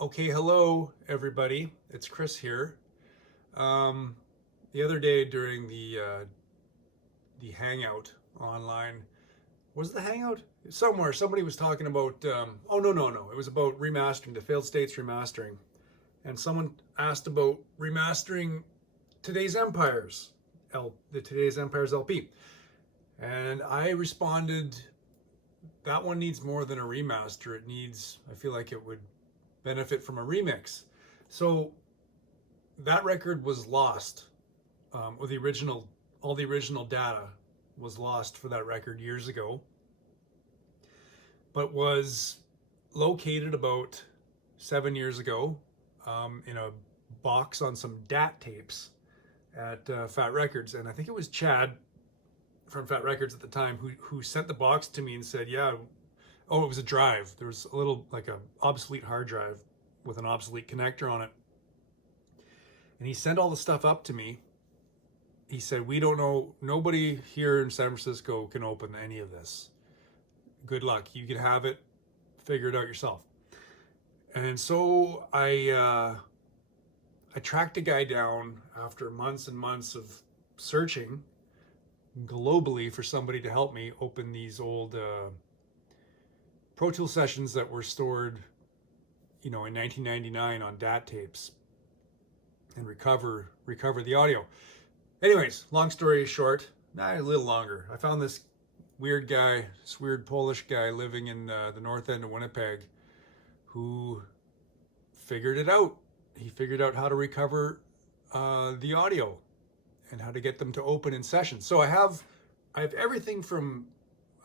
Okay, hello everybody. It's Chris here. The other day during the hangout online, was the hangout somewhere? Somebody was talking about. Oh no! It was about remastering the failed states remastering, and someone asked about remastering today's Empires, the today's Empires LP, and I responded, that one needs more than a remaster. It needs. I feel like it would benefit from a remix. So that record was lost, or the original, all the original data was lost for that record years ago, but was located about 7 years ago in a box on some DAT tapes at Fat Records. And I think it was Chad from Fat Records at the time who sent the box to me and said, yeah, oh, it was a drive. There was a little, like a obsolete hard drive with an obsolete connector on it. And he sent all the stuff up to me. He said, we don't know, nobody here in San Francisco can open any of this. Good luck. You can have it, figure it out yourself. And so I tracked a guy down after months and months of searching globally for somebody to help me open these old Pro Tool sessions that were stored, in 1999 on DAT tapes, and recover the audio. Anyways, long story short, a little longer. I found this weird guy, this weird Polish guy living in the north end of Winnipeg, who figured it out. He figured out how to recover the audio and how to get them to open in sessions. So I have everything from,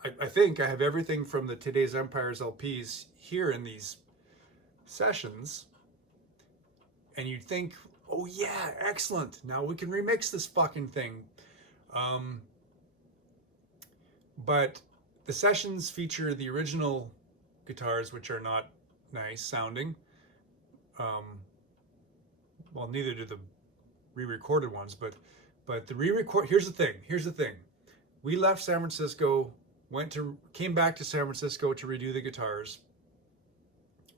I think I have everything from the Today's Empires LPs here in these sessions. And you'd think, oh yeah, excellent. Now we can remix this fucking thing. But the sessions feature the original guitars, which are not nice sounding. Well, neither do the re-recorded ones, but the re-record, here's the thing. We left San Francisco, came back to San Francisco to redo the guitars,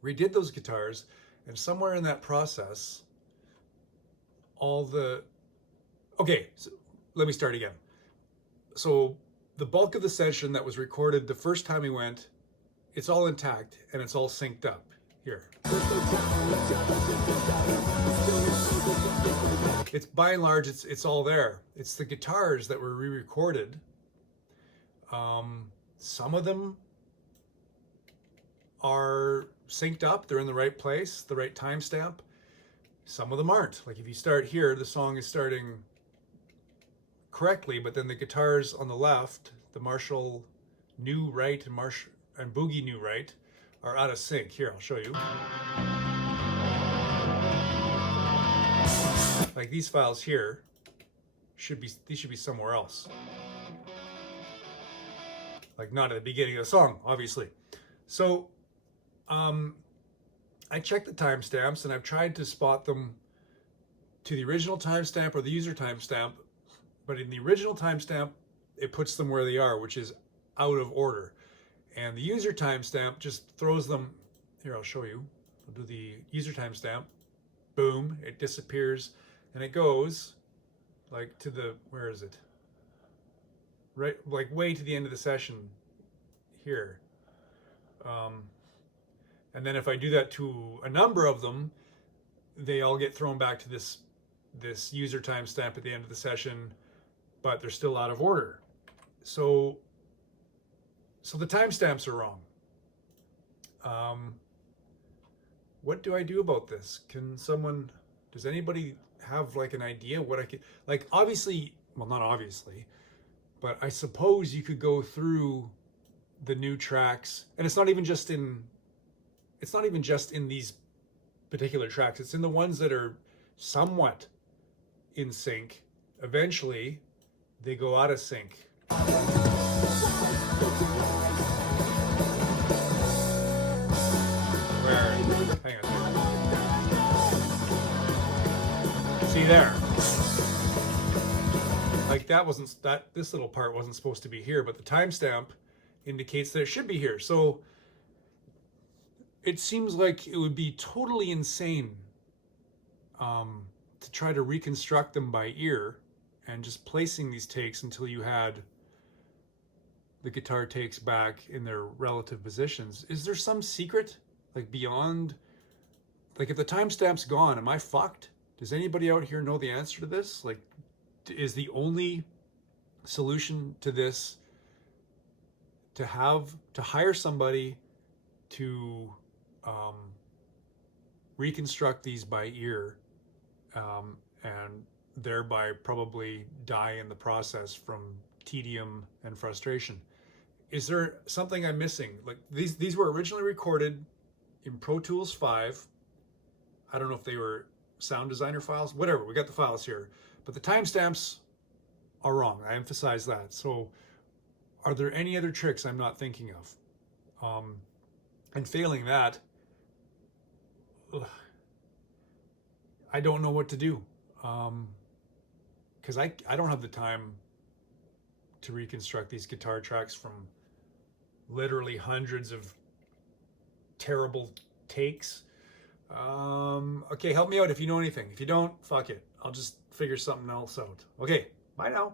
redid those guitars, and somewhere in that process, okay, so let me start again. So the bulk of the session that was recorded the first time we went, it's all intact and it's all synced up. Here. It's by and large, it's all there. It's the guitars that were re-recorded. Some of them are synced up. They're in the right place, the right timestamp. Some of them aren't. Like if you start here, the song is starting correctly, but then the guitars on the left, the Marshall new right and Boogie new right, are out of sync. Here, I'll show you. Like these files here should be somewhere else. Like not at the beginning of the song, obviously. So I checked the timestamps and I've tried to spot them to the original timestamp or the user timestamp, but in the original timestamp, it puts them where they are, which is out of order. And the user timestamp just throws them, here I'll show you, I'll do the user timestamp, boom, it disappears, and it goes like to the, where is it? Right, like way to the end of the session here. And then if I do that to a number of them, they all get thrown back to this user timestamp at the end of the session, but they're still out of order. So the timestamps are wrong. What do I do about this? Does anybody have like an idea what I could, like obviously, well not obviously, but I suppose you could go through the new tracks, and it's not even just in these particular tracks, it's in the ones that are somewhat in sync. Eventually, they go out of sync. Hang on. See there? Like this little part wasn't supposed to be here, but the timestamp indicates that it should be here. So it seems like it would be totally insane to try to reconstruct them by ear and just placing these takes until you had the guitar takes back in their relative positions. Is there some secret, like beyond, like if the timestamp's gone, am I fucked? Does anybody out here know the answer to this? Like, is the only solution to this to hire somebody to reconstruct these by ear, and thereby probably die in the process from tedium and frustration? Is there something I'm missing? Like these were originally recorded in Pro Tools 5. I don't know if they were sound designer files, whatever. We got the files here, but the timestamps are wrong. I emphasize that. So are there any other tricks I'm not thinking of? And failing that, I don't know what to do. Because I don't have the time to reconstruct these guitar tracks from literally hundreds of terrible takes. Okay, help me out if you know anything. If you don't, fuck it. I'll just figure something else out. Okay, bye now.